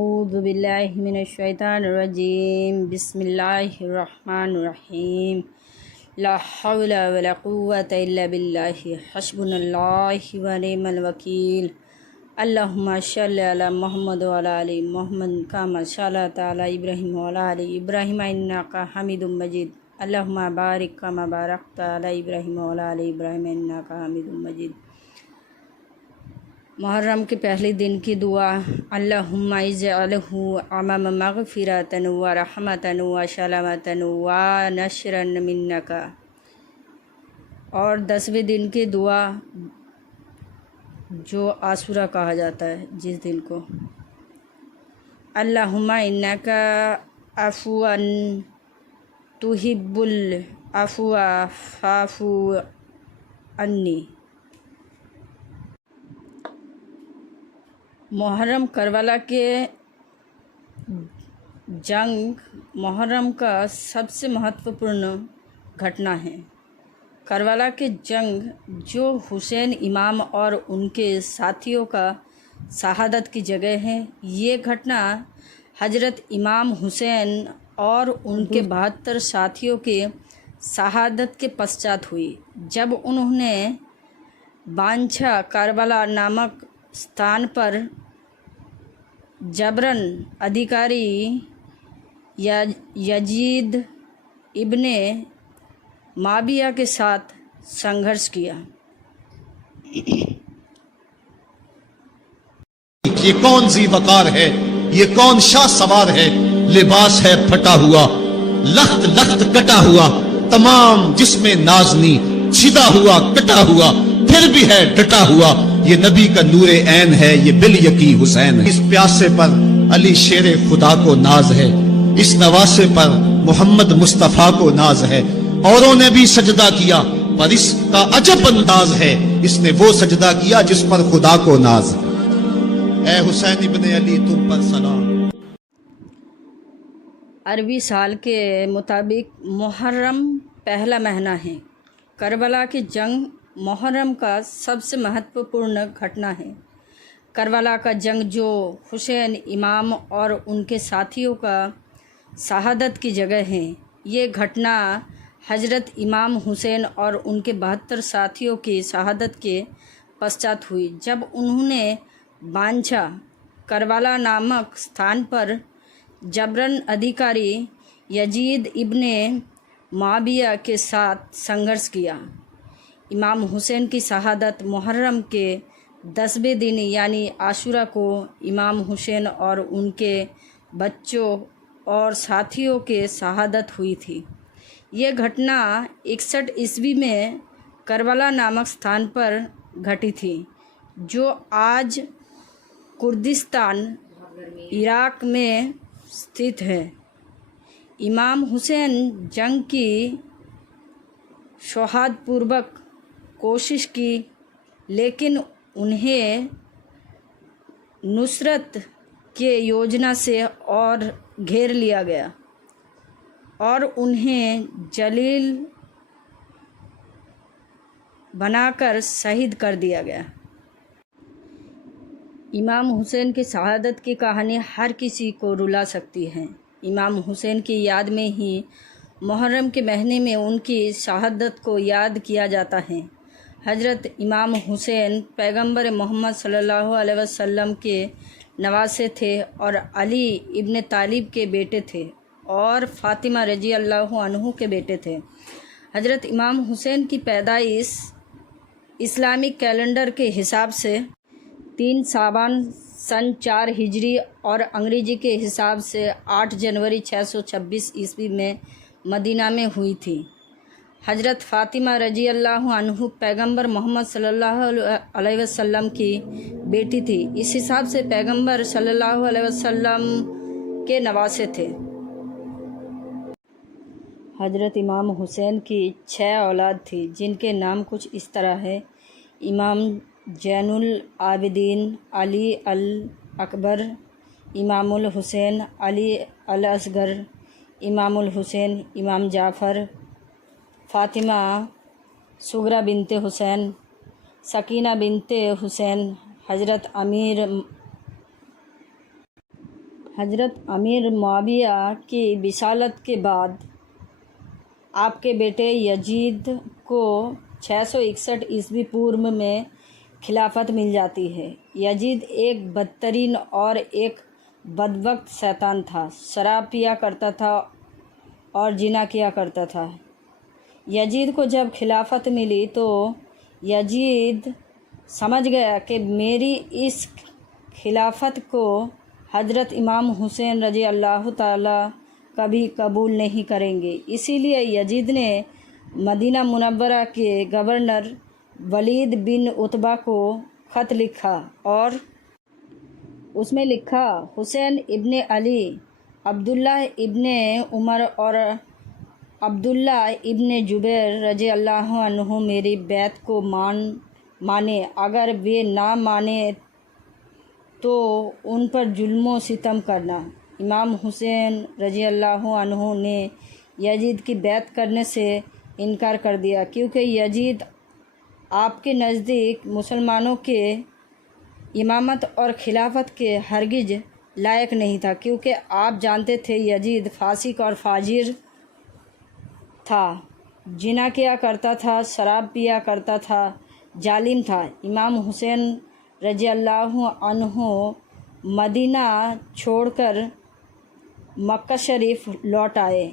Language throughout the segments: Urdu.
اعوذ باللہ من الشیطان الرجیم بسم اللہ الرحمن الرحیم لا حول ولا قوة الا باللہ حسبنا اللہ ونعم الوکیل اللہم صلی علی محمد وعلی آل محمد کما صلیت علی ابراہیم وعلی آل ابراہیم انک حمید مجید اللہم بارک کما بارکت علی ابراہیم وعلی آل ابراہیم انک حمید مجید۔ محرم کے پہلے دن کی دعا، اللہم اجعلہ عام مغفرۃ و رحمۃ و سلامۃ و نصرا منک۔ اور 10ویں دن کی دعا جو عاشورہ کہا جاتا ہے جس دن کو، اللہم انک عفو تحب العفو فاعف عنی۔ محرم کربلا کے جنگ محرم کا سب سے مہتوپورن گھٹنا ہے۔ کربلا کے جنگ جو حسین امام اور ان کے ساتھیوں کا شہادت کی جگہ ہے، یہ گھٹنا حضرت امام حسین اور ان کے 72 ساتھیوں کے شہادت کے پشچات ہوئی، جب انہوں نے بانچھا کربلا نامک ستان پر جبراً ادھیکاری یزید ابن معاویہ کے ساتھ سنگھرش کیا۔ یہ کون ذی وقار ہے، یہ کون شاہ سوار ہے، لباس ہے پھٹا ہوا، لخت لخت کٹا ہوا، تمام جسم نازنی چھدا ہوا کٹا ہوا، پھر بھی ہے ڈٹا ہوا، یہ نبی کا نور عین ہے، یہ بالیقین حسین ہے۔ اس پیاسے پر علی شیر خدا کو ناز ہے، اس نواسے پر محمد مصطفیٰ کو ناز ہے۔ اوروں نے بھی سجدہ کیا پر اس کا عجب انداز ہے، اس نے وہ سجدہ کیا جس پر خدا کو ناز ہے۔ اے حسین ابن علی تم پر سلام۔ عربی سال کے مطابق محرم پہلا مہینہ ہے۔ کربلا کی جنگ محرم کا سب سے مہتوپورن گھٹنا ہے۔ کربلا کا جنگ جو حسین امام اور ان کے ساتھیوں کا شہادت کی جگہ ہے، یہ گھٹنا حضرت امام حسین اور ان کے 72 ساتھیوں کی شہادت کے پشچات ہوئی، جب انہوں نے بانچھا کربلا نامک ستان پر جبراً ادھیکاری یزید ابن معاویہ کے ساتھ سنگھرش کیا۔ امام حسین کی شہادت محرم کے 10ویں دن یعنی عاشورہ کو امام حسین اور ان کے بچوں اور ساتھیوں کے شہادت ہوئی تھی۔ یہ گھٹنا 61 عیسوی میں کربلا نامک ستان پر گھٹی تھی، جو آج کردستان عراق میں استھت ہے۔ امام حسین جنگ کی شہادت پوروک کوشش کی، لیکن انہیں نصرت کے یوجنا سے اور گھیر لیا گیا اور انہیں جلیل بنا کر شہید کر دیا گیا۔ امام حسین کی شہادت کی کہانی ہر کسی کو رلا سکتی ہے۔ امام حسین کی یاد میں ہی محرم کے مہینے میں ان کی شہادت کو یاد کیا جاتا ہے۔ حضرت امام حسین پیغمبر محمد صلی اللہ علیہ وسلم کے نواسے تھے اور علی ابن طالب کے بیٹے تھے اور فاطمہ رضی اللہ عنہ کے بیٹے تھے۔ حضرت امام حسین کی پیدائش اسلامی کیلنڈر کے حساب سے 3 شعبان سن 4 ہجری اور انگریزی کے حساب سے 8 جنوری 626 عیسوی میں مدینہ میں ہوئی تھی۔ حضرت فاطمہ رضی اللہ عنہ پیغمبر محمد صلی اللہ علیہ وسلم کی بیٹی تھی، اس حساب سے پیغمبر صلی اللہ علیہ وسلم کے نواسے تھے۔ حضرت امام حسین کی 6 اولاد تھی، جن کے نام کچھ اس طرح ہے: امام زین العابدین علی الاکبر، امام الحسین علی الاصغر، امام الحسین، امام جعفر، فاطمہ صغریٰ بنت حسین، سکینہ بنت حسین، حضرت امیر حضرت امیر معاویہ کی وصالت کے بعد آپ کے بیٹے یزید کو 661 عیسوی پورو میں خلافت مل جاتی ہے۔ یزید ایک بدترین اور ایک بدبخت شیطان تھا، شراب پیا کرتا تھا اور زنا کیا کرتا تھا۔ یزید کو جب خلافت ملی تو یزید سمجھ گیا کہ میری اس خلافت کو حضرت امام حسین رضی اللہ تعالیٰ کبھی قبول نہیں کریں گے۔ اسی لیے یزید نے مدینہ منورہ کے گورنر ولید بن عتبہ کو خط لکھا اور اس میں لکھا، حسین ابن علی، عبداللہ ابن عمر اور عبداللہ ابن زبیر رضی اللہ عنہ میری بیعت کو مانے، اگر وہ نہ مانے تو ان پر ظلم و ستم کرنا۔ امام حسین رضی اللہ عنہ نے یزید کی بیعت کرنے سے انکار کر دیا، کیونکہ یزید آپ کے نزدیک مسلمانوں کے امامت اور خلافت کے ہرگز لائق نہیں تھا، کیونکہ آپ جانتے تھے یزید فاسق اور فاجر تھا، زنا کیا کرتا تھا، شراب پیا کرتا تھا، ظالم تھا۔ امام حسین رضی اللہ عنہ مدینہ چھوڑ کر مکہ شریف لوٹ آئے۔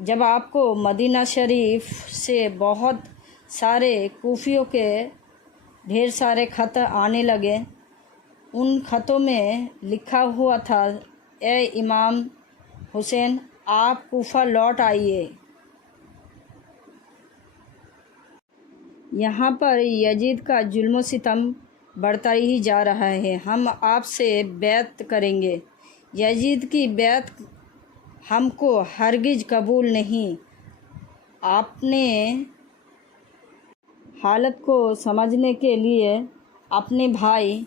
جب آپ کو مدینہ شریف سے بہت سارے کوفیوں کے ڈھیر سارے خط آنے لگے، ان خطوں میں لکھا ہوا تھا، اے امام حسین، آپ کوفہ لوٹ آئیے، یہاں پر یزید کا ظلم و ستم بڑھتا ہی جا رہا ہے، ہم آپ سے بیعت کریں گے۔ یزید کی بیعت ہم کو ہرگز قبول نہیں۔ آپ نے حالت کو سمجھنے کے لیے اپنے بھائی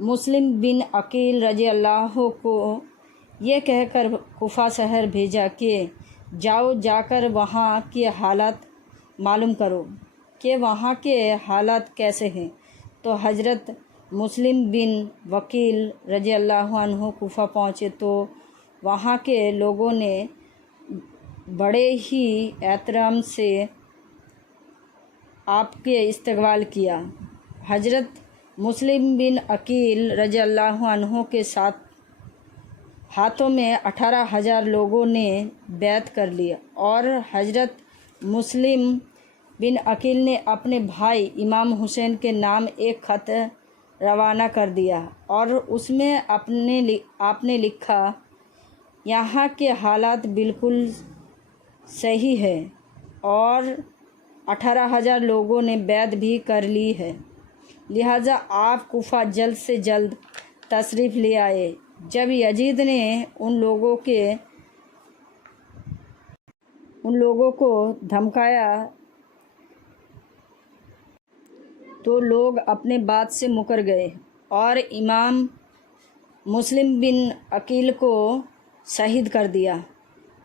مسلم بن عقیل رضی اللہ کو یہ کہہ کر کوفہ شہر بھیجا کہ جاؤ، جا کر وہاں کے حالات معلوم کرو کہ وہاں کے حالات کیسے ہیں۔ تو حضرت مسلم بن عقیل رضی اللہ عنہ کوفہ پہنچے تو وہاں کے لوگوں نے بڑے ہی احترام سے آپ کے استقبال کیا۔ حضرت مسلم بن عقیل رضی اللہ عنہ کے ساتھ ہاتھوں میں 18,000 لوگوں نے بیعت کر لی اور حضرت مسلم بن عقیل نے اپنے بھائی امام حسین کے نام ایک خط روانہ کر دیا اور اس میں آپ نے لکھا، یہاں کے حالات بالکل صحیح ہے اور 18,000 لوگوں نے بیعت بھی کر لی ہے، لہٰذا آپ کوفہ جلد سے جلد تشریف لے آئے۔ جب یزید نے ان لوگوں کو دھمکایا تو لوگ اپنے بات سے مکر گئے اور امام مسلم بن عقیل کو شہید کر دیا۔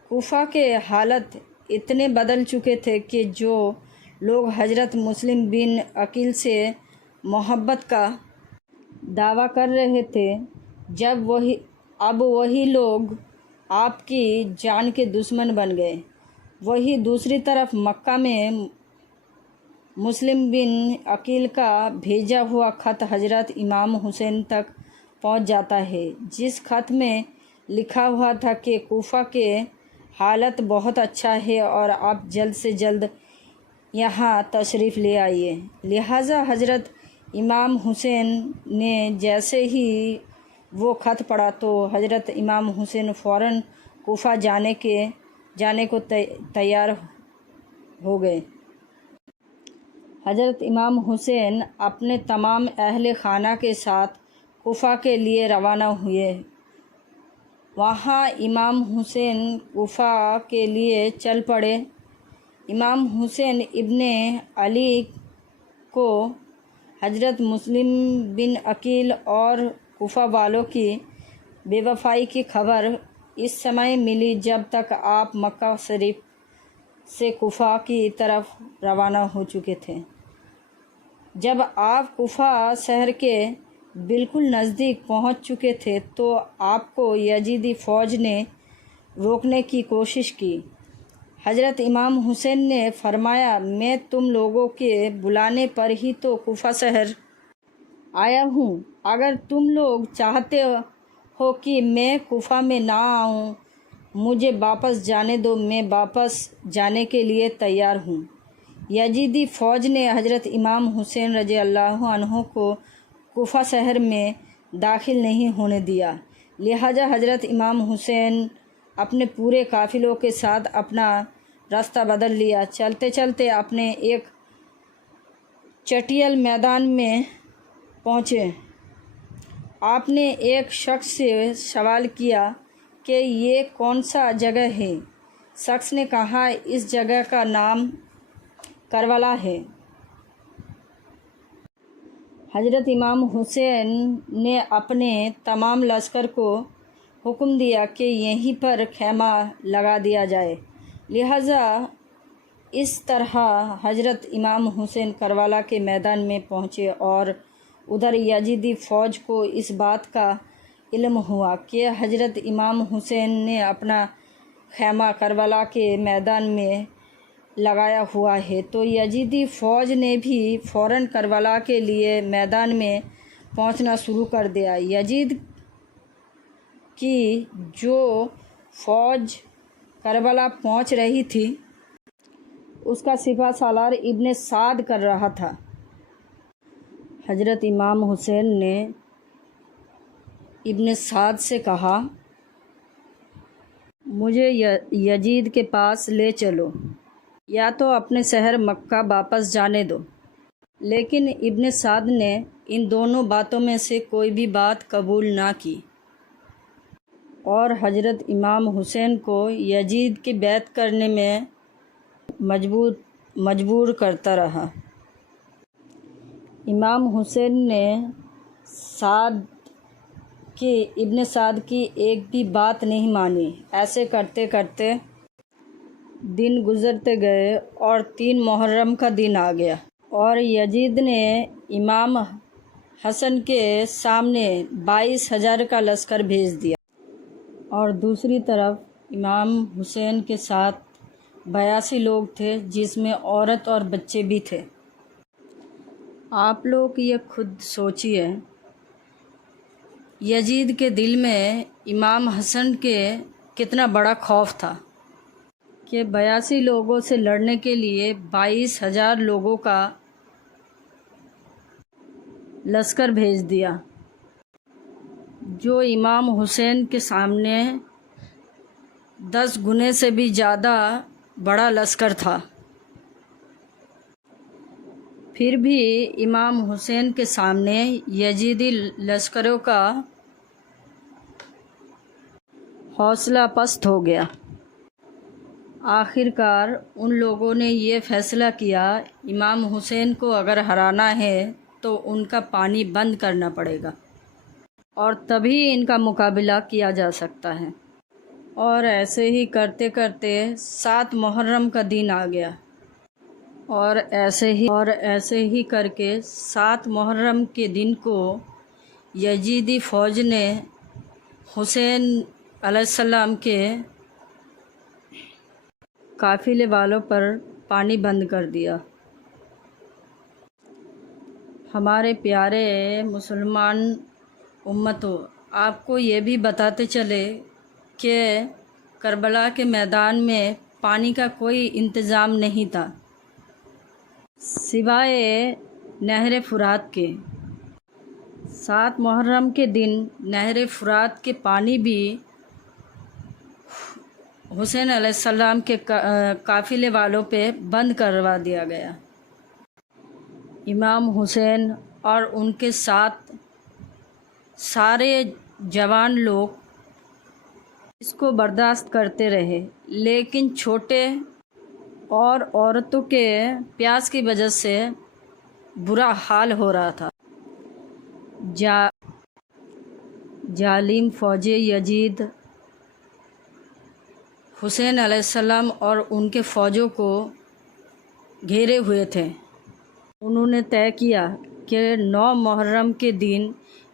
کوفہ کے حالات اتنے بدل چکے تھے کہ جو لوگ حضرت مسلم بن عقیل سے محبت کا دعویٰ کر رہے تھے، اب وہی لوگ آپ کی جان کے دشمن بن گئے۔ وہیں دوسری طرف مکہ میں مسلم بن عقیل کا بھیجا ہوا خط حضرت امام حسین تک پہنچ جاتا ہے، جس خط میں لکھا ہوا تھا کہ کوفہ کے حالت بہت اچھا ہے اور آپ جلد سے جلد یہاں تشریف لے آئیے۔ لہٰذا حضرت امام حسین نے جیسے ہی وہ خط پڑھا تو حضرت امام حسین فوراً کوفہ جانے کو تیار ہو گئے۔ حضرت امام حسین اپنے تمام اہل خانہ کے ساتھ کوفہ کے لیے روانہ ہوئے۔ وہاں امام حسین کوفہ کے لیے چل پڑے۔ امام حسین ابن علی کو حضرت مسلم بن عقیل اور کوفہ والوں کی بے وفائی کی خبر اس سمے ملی جب تک آپ مکہ شریف سے کوفہ کی طرف روانہ ہو چکے تھے۔ جب آپ کوفہ شہر کے بالکل نزدیک پہنچ چکے تھے تو آپ کو یزیدی فوج نے روکنے کی کوشش کی۔ حضرت امام حسین نے فرمایا، میں تم لوگوں کے بلانے پر ہی تو کوفہ شہر آیا ہوں۔ اگر تم لوگ چاہتے ہو کہ میں کوفہ میں نہ آؤں، مجھے واپس جانے دو، میں واپس جانے کے لیے تیار ہوں۔ یزیدی فوج نے حضرت امام حسین رضی اللہ عنہ کو کوفہ شہر میں داخل نہیں ہونے دیا، لہٰذا حضرت امام حسین اپنے پورے قافلوں کے ساتھ اپنا راستہ بدل لیا۔ چلتے چلتے اپنے ایک چٹیل میدان میں پہنچے۔ آپ نے ایک شخص سے سوال کیا کہ یہ کون سا جگہ ہے؟ شخص نے کہا، اس جگہ کا نام کربلا ہے۔ حضرت امام حسین نے اپنے تمام لشکر کو حکم دیا کہ یہیں پر خیمہ لگا دیا جائے، لہٰذا اس طرح حضرت امام حسین کربلا کے میدان میں پہنچے اور ادھر یزیدی فوج کو اس بات کا علم ہوا کہ حضرت امام حسین نے اپنا خیمہ کربلا کے میدان میں لگایا ہوا ہے، تو یزیدی فوج نے بھی فوراً کربلا کے لیے میدان میں پہنچنا شروع کر دیا۔ یزید کی جو فوج کربلا پہنچ رہی تھی اس کا سپہ سالار ابن سعد کر رہا تھا۔ حضرت امام حسین نے ابن سعد سے کہا، مجھے یزید کے پاس لے چلو، یا تو اپنے شہر مکہ واپس جانے دو۔ لیکن ابن سعد نے ان دونوں باتوں میں سے کوئی بھی بات قبول نہ کی اور حضرت امام حسین کو یزید کی بیعت کرنے میں مجبور کرتا رہا۔ امام حسین نے ابن سعد کی ایک بھی بات نہیں مانی۔ ایسے کرتے کرتے دن گزرتے گئے اور 3 محرم کا دن آ گیا اور یزید نے امام حسن کے سامنے 22,000 کا لشکر بھیج دیا اور دوسری طرف امام حسین کے ساتھ 82 لوگ تھے، جس میں عورت اور بچے بھی تھے۔ آپ لوگ یہ خود سوچئے، یزید کے دل میں امام حسن کے کتنا بڑا خوف تھا کہ 82 لوگوں سے لڑنے کے لیے 22,000 لوگوں کا لشکر بھیج دیا، جو امام حسین کے سامنے 10 گنے سے بھی زیادہ بڑا لشکر تھا۔ پھر بھی امام حسین کے سامنے یزیدی لشکروں کا حوصلہ پست ہو گیا۔ آخر کار ان لوگوں نے یہ فیصلہ کیا، امام حسین کو اگر ہرانا ہے تو ان کا پانی بند کرنا پڑے گا اور تبھی ان کا مقابلہ کیا جا سکتا ہے۔ اور ایسے ہی کرتے کرتے 7 محرم کا دن آ گیا اور ایسے ہی کر کے 7 محرم کے دن کو یزیدی فوج نے حسین علیہ السلام کے قافلے والوں پر پانی بند کر دیا۔ ہمارے پیارے مسلمان امتوں، آپ کو یہ بھی بتاتے چلے کہ کربلا کے میدان میں پانی کا کوئی انتظام نہیں تھا سوائے نہر فرات کے۔ 7 محرم کے دن نہر فرات کے پانی بھی حسین علیہ السلام کے قافلے والوں پہ بند کروا دیا گیا۔ امام حسین اور ان کے ساتھ سارے جوان لوگ اس کو برداشت کرتے رہے، لیکن چھوٹے اور عورتوں کے پیاس کی وجہ سے برا حال ہو رہا تھا۔ ظالم فوج یزید حسین علیہ السلام اور ان کے فوجوں کو گھیرے ہوئے تھے۔ انہوں نے طے کیا کہ 9 محرم کے دن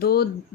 2